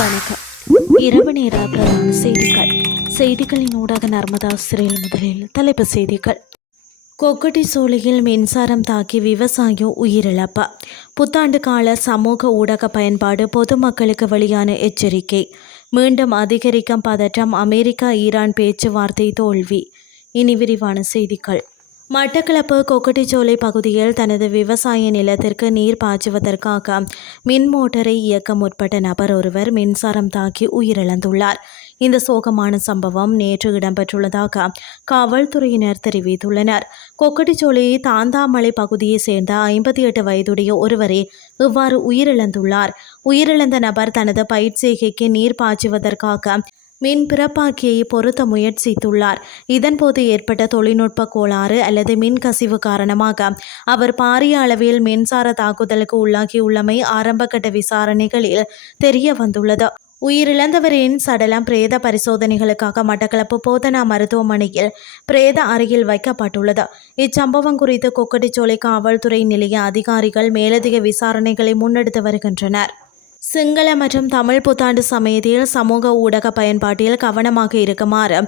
வணக்கம். இரவு நேர பிரதான செய்திகளின் ஊடாக நர்மதா சிறையில். முதலில் தலைப்புச் செய்திகள். கொக்கட்டி சோலையில் மின்சாரம் தாக்கி விவசாயி உயிரிழப்பு. புத்தாண்டு கால சமூக ஊடக பயன்பாடு பொதுமக்களுக்கு வெளியான எச்சரிக்கை. மீண்டும் அதிகரிக்கும் பதற்றம். அமெரிக்கா ஈரான் பேச்சுவார்த்தை தோல்வி. இனி விரிவான செய்திகள். மட்டக்களப்பு கொக்கட்டிச்சோலை பகுதியில் தனது விவசாய நிலத்திற்கு நீர் பாய்ச்சுவதற்காக மின் மோட்டரை இயக்க முற்பட்ட நபர் ஒருவர் மின்சாரம் தாக்கி உயிரிழந்துள்ளார். இந்த சோகமான சம்பவம் நேற்று இடம்பெற்றுள்ளதாக காவல்துறையினர் தெரிவித்துள்ளனர். கொக்கட்டிச்சோலை தாந்தாமலை பகுதியைச் சேர்ந்த 58 வயதுடைய ஒருவரே இவ்வாறு உயிரிழந்துள்ளார். உயிரிழந்த நபர் தனது பயிர்ச்செய்கைக்கு நீர் பாய்ச்சுவதற்காக மின் பிறப்பாக்கியை பொருத்த முயற்சித்துள்ளார். இதன்போது ஏற்பட்ட தொழில்நுட்ப கோளாறு அல்லது மின் கசிவு காரணமாக அவர் பாரிய அளவில் மின்சார தாக்குதலுக்கு உள்ளாகியுள்ளமை ஆரம்பகட்ட விசாரணைகளில் தெரிய வந்துள்ளது. உயிரிழந்தவரின் சடலம் பிரேத பரிசோதனைகளுக்காக மட்டக்களப்பு போதனா மருத்துவமனையில் பிரேத அறையில் வைக்கப்பட்டுள்ளது. இச்சம்பவம் குறித்து கொக்கட்டிச்சோலை காவல்துறை நிலைய அதிகாரிகள் மேலதிக விசாரணைகளை முன்னெடுத்து வருகின்றனர். சிங்கள மற்றும் தமிழ் புத்தாண்டு சமயத்தில் சமூக ஊடக பயன்பாட்டில் கவனமாக இருக்குமாறு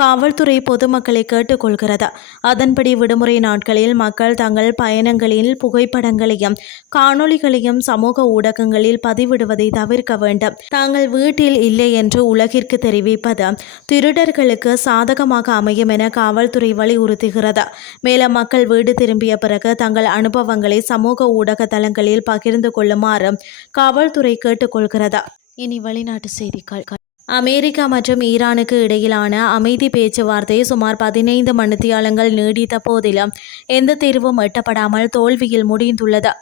காவல்துறை பொதுமக்களை கேட்டுக்கொள்கிறது. அதன்படி விடுமுறை நாட்களில் மக்கள் தங்கள் பயணங்களில் புகைப்படங்களையும் காணொளிகளையும் சமூக ஊடகங்களில் பதிவிடுவதை தவிர்க்க வேண்டும். தாங்கள் வீட்டில் இல்லை என்று உலகிற்கு தெரிவிப்பது திருடர்களுக்கு சாதகமாக அமையும் என காவல்துறை வலியுறுத்துகிறது. மேலும் மக்கள் வீடு திரும்பிய பிறகு தங்கள் அனுபவங்களை சமூக ஊடக தளங்களில் பகிர்ந்து கொள்ளுமாறு காவல்துறை கேட்டுக்கொள்கிறது. இனி வெளிநாட்டு செய்திகள். அமெரிக்கா மற்றும் ஈரானுக்கு இடையிலான அமைதி பேச்சுவார்த்தை சுமார் 15 மணித்தியாலங்கள் நீடித்த போதிலும் எந்த தீர்வும் எட்டப்படாமல் தோல்வியில் முடிந்துள்ளது.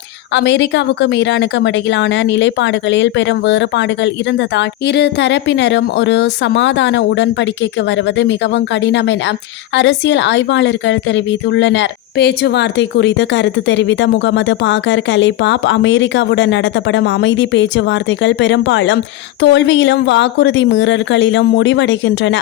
அமெரிக்காவுக்கும் ஈரானுக்கும் இடையிலான நிலைப்பாடுகளில் பெரும் வேறுபாடுகள் இருந்ததால் இரு தரப்பினரும் ஒரு சமாதான உடன்படிக்கைக்கு வருவது மிகவும் கடினம் என அரசியல் ஆய்வாளர்கள் தெரிவித்துள்ளனர். பேச்சுவார்த்தை குறித்து கருத்து தெரிவித்த முகமது பாகர் கலிபாப், அமெரிக்காவுடன் நடத்தப்படும் அமைதி பேச்சுவார்த்தைகள் பெரும்பாலும் தோல்வியிலும் வாக்குறுதி மீறல்களிலும் முடிவடைகின்றன.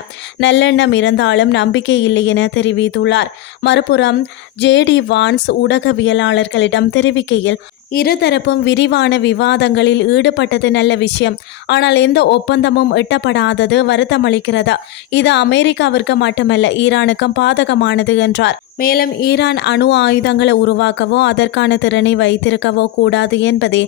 நல்லெண்ணம் இருந்தாலும் நம்பிக்கை இல்லை என தெரிவித்துள்ளார். மறுபுறம் ஜேடி வான்ஸ் ஊடகவியலாளர்களிடம் தெரிவிக்கையில், இருதரப்பும் விரிவான விவாதங்களில் ஈடுபட்டது நல்ல விஷயம். ஆனால் எந்த ஒப்பந்தமும் எட்டப்படாதது வருத்தமளிக்கிறது. இது அமெரிக்காவிற்கு மட்டுமல்ல, ஈரானுக்கும் பாதகமானது என்றார். மேலும் ஈரான் அணு ஆயுதங்களை உருவாக்கவோ அதற்கான திறனை வைத்திருக்கவோ கூடாது என்பதே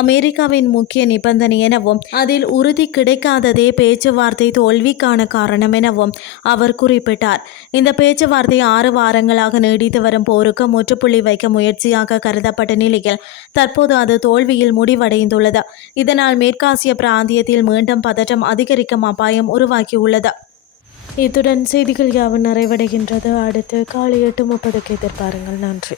அமெரிக்காவின் முக்கிய நிபந்தனை எனவும் அதில் உறுதி கிடைக்காததே பேச்சுவார்த்தை தோல்விக்கான காரணம் எனவும் அவர் குறிப்பிட்டார். இந்த பேச்சுவார்த்தை 6 வாரங்களாக நீடித்து வரும் போருக்கு முற்றுப்புள்ளி வைக்க முயற்சியாக கருதப்பட்ட நிலையில் தற்போது அது தோல்வியில் முடிவடைந்துள்ளது. இதனால் மேற்காசிய பிராந்தியத்தில் மீண்டும் பதற்றம் அதிகரிக்கும் அபாயம் உருவாக்கியுள்ளது. இத்துடன் செய்திகள் யாவும் நிறைவடைகின்றது. அடுத்து காலை 8:30 எதிர்பாருங்கள். நன்றி.